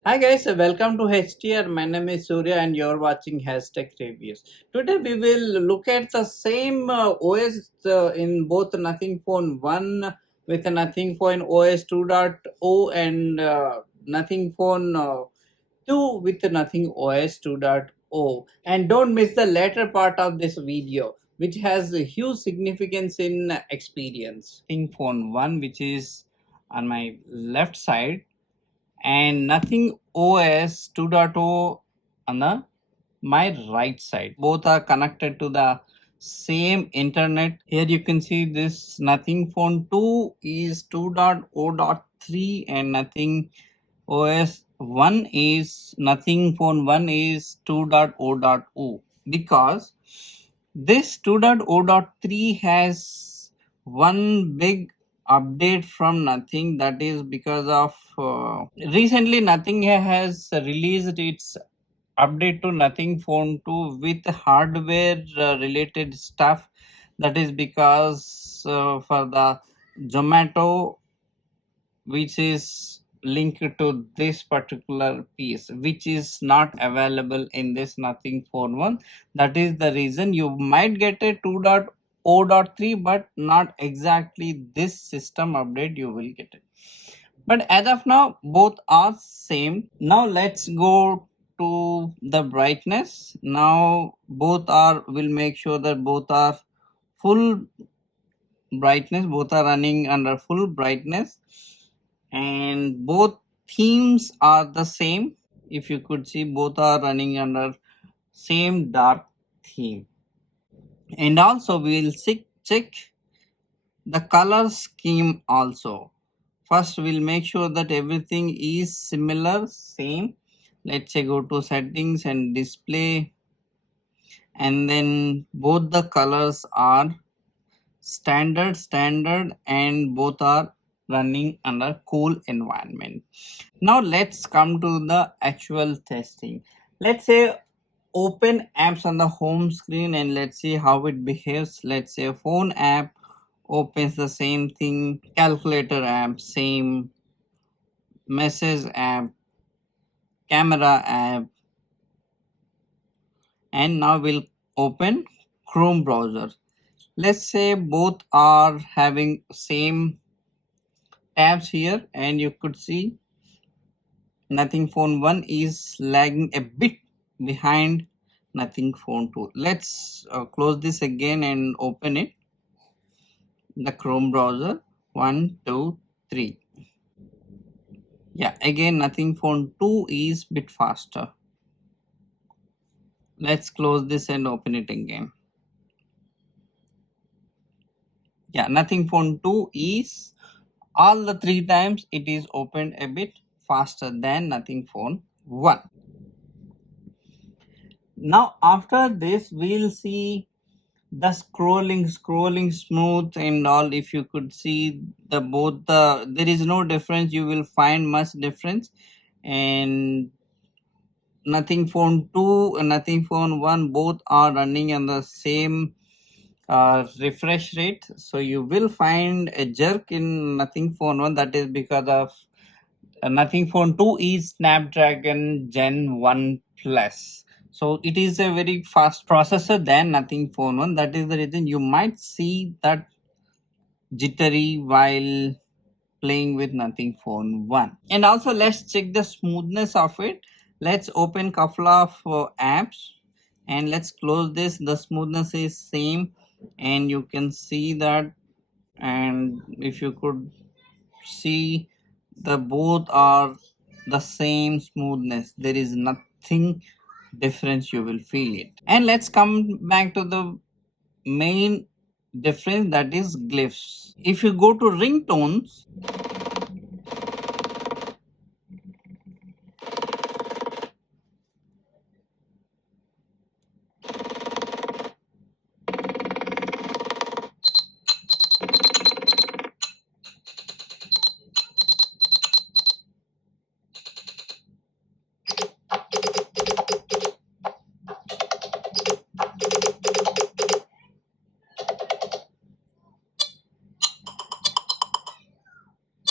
Hi guys, welcome to HDR. My name is Surya and you're watching Hashtag Reviews. Today we will look at the same OS in both Nothing Phone 1 with a Nothing Phone OS 2.0 and Nothing Phone 2 with Nothing OS 2.0. And don't miss the latter part of this video which has a huge significance in experience. Nothing Phone 1 which is on my left side and Nothing OS 2.0 on the my right side. Both are connected to the same internet. Here you can see this Nothing Phone 2 is 2.0.3 and Nothing OS 1 is Nothing Phone 1 is 2.0.0 because this 2.0.3 has one big update from Nothing, that is because of recently Nothing has released its update to Nothing Phone 2 with hardware related stuff. That is because for the Zomato, which is linked to this particular piece, which is not available in this Nothing Phone 1. That is the reason you might get a 2.0.3, but not exactly this system update you will get it. But as of now both are same. Now let's go to the brightness. Now both are, will make sure that both are full brightness, both are running under full brightness, and both themes are the same. If you could see, both are running under same dark theme. And also we will check the color scheme also. First we'll make sure that everything is similar, same. Let's say go to settings and display, and then both the colors are standard, and both are running under cool environment. Now let's come to the actual testing. Let's say open apps on the home screen and let's see how it behaves. Let's say phone app opens the same thing, calculator app same, message app, camera app, and now we'll open Chrome browser. Let's say both are having same tabs here, and you could see Nothing Phone 1 is lagging a bit behind Nothing Phone 2. Let's close this again and open it, the Chrome browser. 1 2 3. Yeah, again Nothing Phone 2 is bit faster. Let's close this and open it again. Yeah, Nothing Phone 2 is all the three times it is opened a bit faster than Nothing Phone 1. Now after this we'll see the scrolling smooth and all. If you could see the both, there is no difference, you will find much difference. And Nothing Phone 2 and Nothing Phone 1 both are running on the same refresh rate, so you will find a jerk in Nothing Phone 1. That is because of Nothing Phone 2 is Snapdragon Gen 1 Plus. So it is a very fast processor than Nothing Phone 1. That is the reason you might see that jittery while playing with Nothing Phone 1. And also let's check the smoothness of it. Let's open couple of apps and let's close this. The smoothness is same, and you can see that. And if you could see, the both are the same smoothness, there is nothing difference, you will feel it. And let's come back to the main difference, that is glyphs. If you go to ringtones,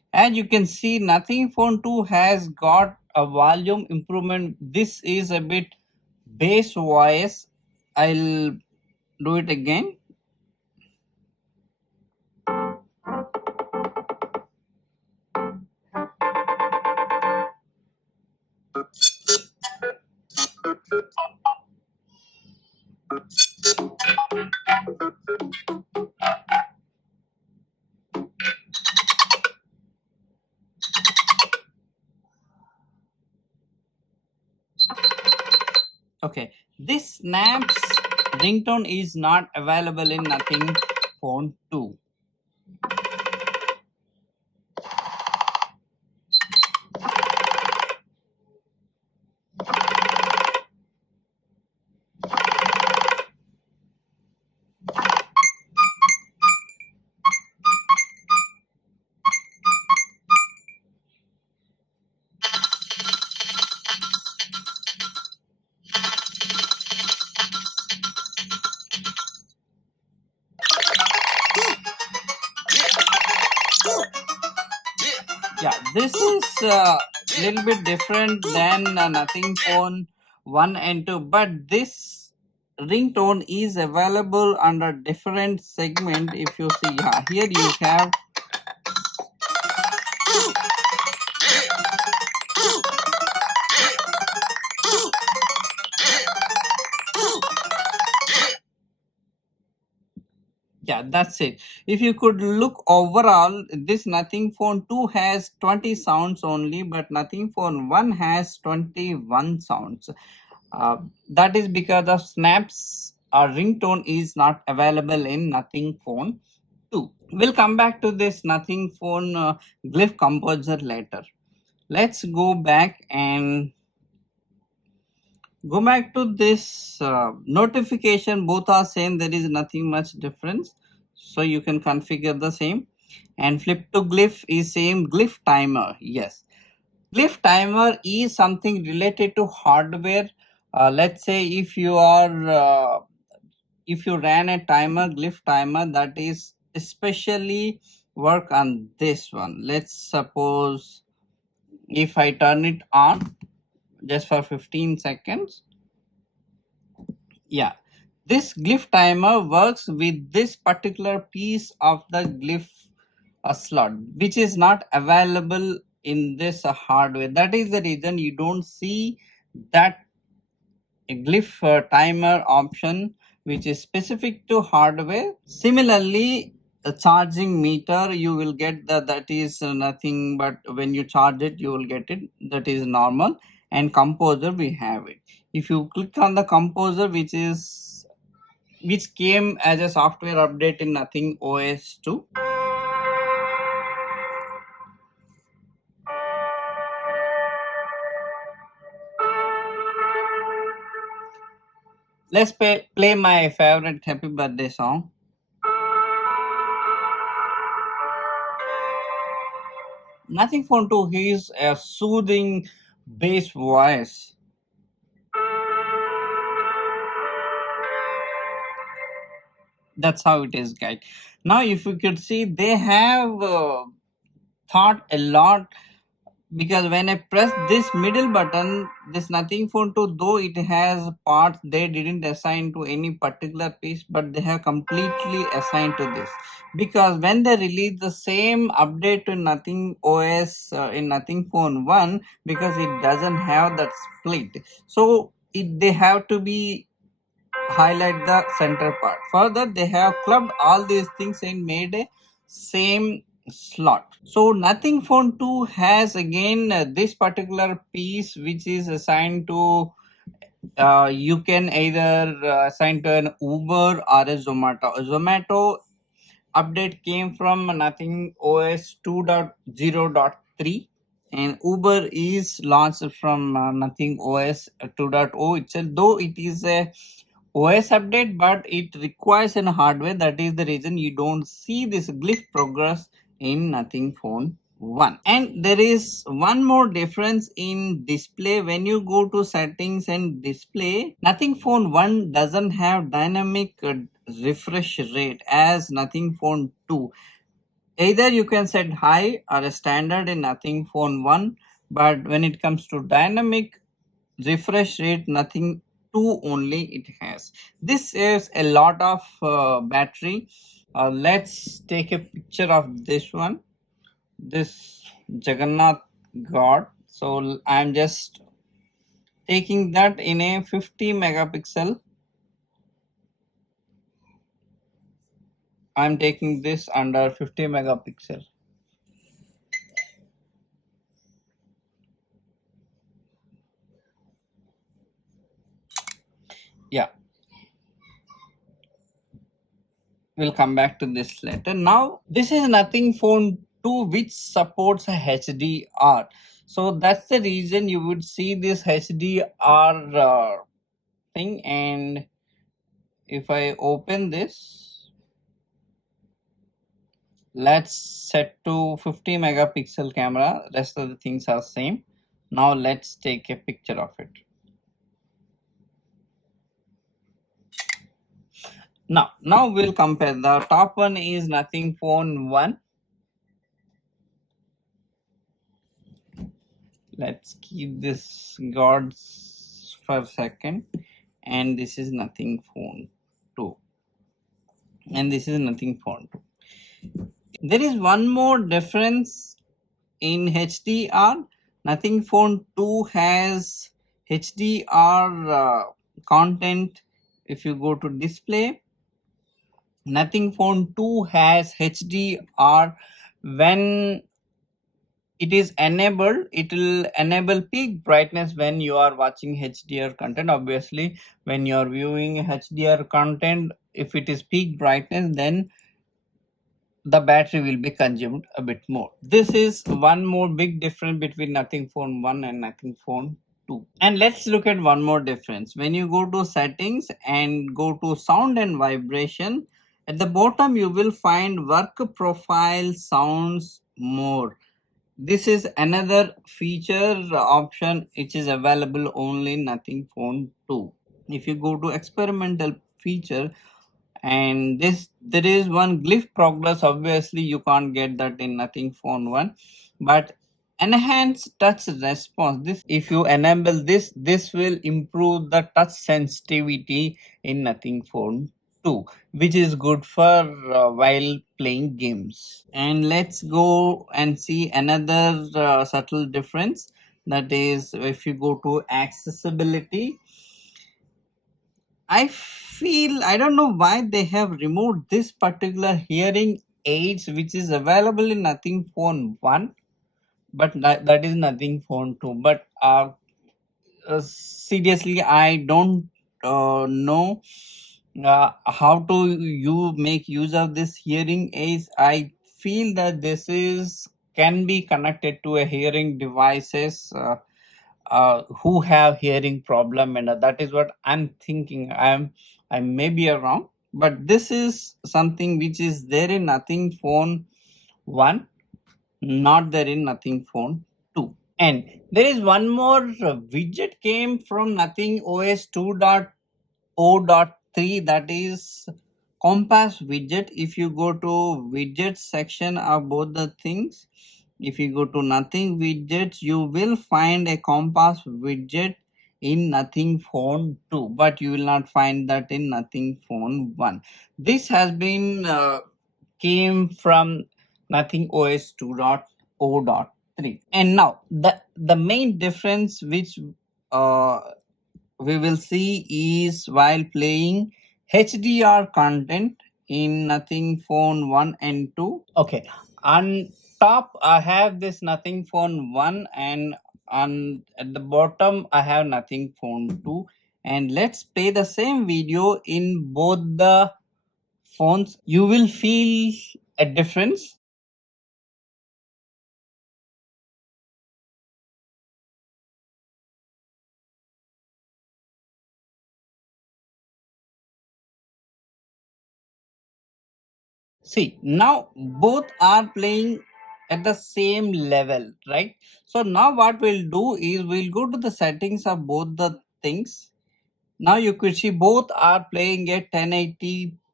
As you can see, Nothing Phone 2 has got a volume improvement. This is a bit bass voice. I'll do it again. Okay, this Snaps ringtone is not available in Nothing Phone 2. Yeah, this is a little bit different than Nothing Phone 1 and 2, but this ringtone is available under different segment. If you see, yeah, here you have, yeah, that's it. If you could look overall, this Nothing Phone 2 has 20 sounds only, but Nothing Phone 1 has 21 sounds. Uh, that is because of Snaps ringtone is not available in Nothing Phone 2. We'll come back to this Nothing Phone glyph composer later. Let's go back to this notification. Both are same. There is nothing much difference. So you can configure the same. And flip to glyph is same. Glyph timer. Yes. Glyph timer is something related to hardware. Let's say if you ran a timer, glyph timer, that is especially work on this one. Let's suppose if I turn it on just for 15 seconds. Yeah, this glyph timer works with this particular piece of the glyph slot, which is not available in this hardware. That is the reason you don't see that glyph timer option, which is specific to hardware. Similarly, a charging meter, you will get that is nothing but when you charge it, you will get it. That is normal. And composer, we have it. If you click on the composer, which came as a software update in Nothing OS 2. Let's play my favorite happy birthday song. Nothing Phone 2 is a soothing bass voice. That's how it is, guys. Now, if you could see, they have thought a lot, because when I press this middle button, this Nothing Phone 2, though it has parts they didn't assign to any particular piece, but they have completely assigned to this. Because when they release the same update to Nothing OS in Nothing Phone 1, because it doesn't have that split, so they have to be highlight the center part. Further, they have clubbed all these things and made a same slot. So Nothing Phone 2 has again this particular piece which is assigned to you can either assign to an Uber or a Zomato. Zomato update came from Nothing OS 2.0.3, and Uber is launched from Nothing OS 2.0 itself, though it is a OS update, but it requires an hardware. That is the reason you don't see this glyph progress in Nothing Phone 1. And there is one more difference in display. When you go to settings and display, Nothing Phone 1 doesn't have dynamic refresh rate as Nothing Phone 2. Either you can set high or a standard in nothing phone 1, but when it comes to dynamic refresh rate, nothing 2 only it has. This saves a lot of battery. Let's take a picture of this one, this Jagannath god. So I'm just taking that in a 50 megapixel. I'm taking this under 50 megapixel. Yeah, we'll come back to this later. Now, this is nothing phone 2 which supports a HDR. So that's the reason you would see this HDR thing. And if I open this, let's set to 50 megapixel camera. Rest of the things are same. Now let's take a picture of it. Now we'll compare. The top one is nothing phone 1. Let's keep this gods for a second. And this is nothing phone 2. And this is nothing phone 2. There is one more difference in HDR. Nothing phone 2 has HDR content. If you go to display, nothing phone 2 has HDR. When it is enabled, it will enable peak brightness when you are watching HDR content. Obviously, when you are viewing HDR content, if it is peak brightness, then the battery will be consumed a bit more. This is one more big difference between nothing phone 1 and nothing phone 2. And let's look at one more difference. When you go to settings and go to sound and vibration, at the bottom you will find work profile sounds more. This is another feature option which is available only in nothing phone 2. If you go to experimental feature, and this there is one glyph progress. Obviously you can't get that in nothing phone 1, but enhance touch response, this if you enable this, this will improve the touch sensitivity in nothing phone 2, which is good for while playing games. And let's go and see another subtle difference. That is, if you go to accessibility, I feel, I don't know why they have removed this particular hearing aids which is available in nothing phone 1, but that is nothing phone 2. But seriously, I don't know how to you make use of this hearing aids. I feel that this is can be connected to a hearing devices who have hearing problem, and that is what I'm thinking. I may be wrong, but this is something which is there in nothing phone 1, not there in nothing phone 2. And there is one more widget came from nothing OS 2.0.3, that is compass widget. If you go to widget section of both the things, if you go to nothing widgets, you will find a compass widget in nothing phone 2, but you will not find that in nothing phone 1. This has been came from nothing OS 2.0.3. And now the main difference which uh, we will see is while playing HDR content in nothing phone 1 and 2. Okay, on top I have this nothing phone 1, and on at the bottom I have nothing phone 2. And let's play the same video in both the phones. You will feel a difference. See, now both are playing at the same level, right? So now what we'll do is we'll go to the settings of both the things. Now you could see both are playing at 1080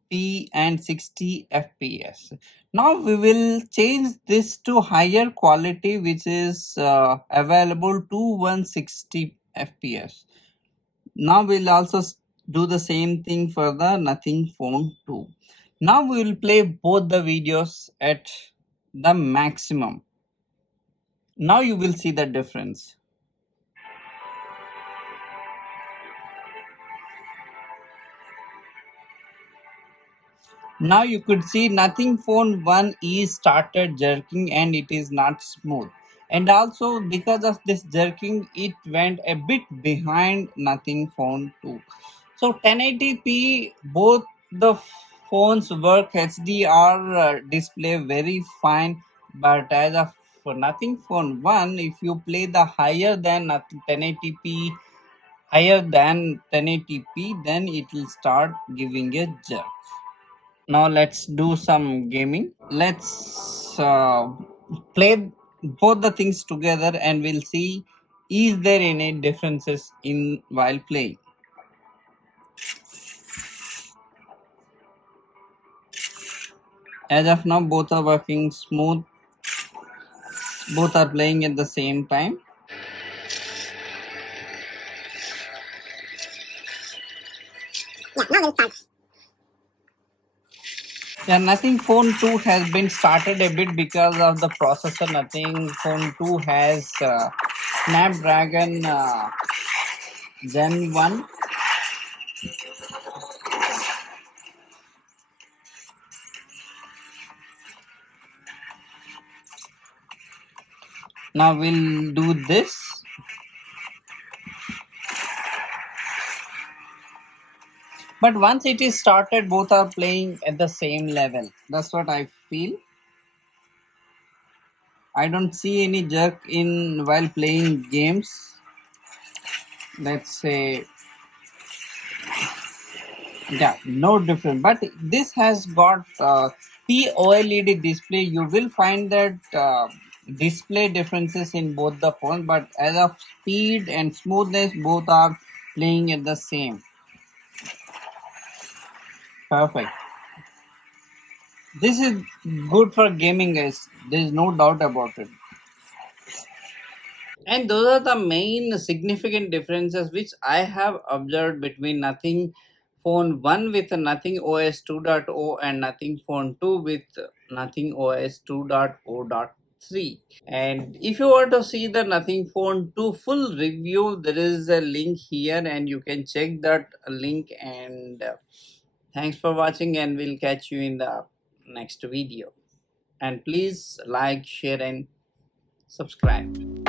1080p and 60 fps. Now we will change this to higher quality, which is available to 160 fps. Now we'll also do the same thing for the Nothing Phone 2. Now we will play both the videos at the maximum. Now you will see the difference. Now you could see Nothing Phone 1 is started jerking and it is not smooth. And also because of this jerking, it went a bit behind Nothing Phone 2. So 1080p, both the phones work HDR display very fine, but as of for Nothing Phone 1, if you play the higher than 1080p, higher than 1080p, then it will start giving a jerk. Now let's do some gaming. Let's play both the things together and we'll see is there any differences in while playing. As of now, both are working smooth. Both are playing at the same time. Yeah, Nothing Phone 2 has been started a bit because of the processor. Nothing Phone 2 has Snapdragon Gen 1. Now we'll do this. But once it is started, both are playing at the same level. That's what I feel. I don't see any jerk in while playing games. Let's say, yeah, no different. But this has got POLED display. You will find that display differences in both the phones. But as of speed and smoothness, both are playing at the same. Perfect. This is good for gaming, guys. There is no doubt about it. And those are the main significant differences which I have observed between Nothing Phone 1 with Nothing OS 2.0 and Nothing Phone 2 with Nothing OS 2.0.3. And if you want to see the Nothing Phone 2 full review, there is a link here and you can check that link. And thanks for watching, and we'll catch you in the next video. And please like, share, and subscribe.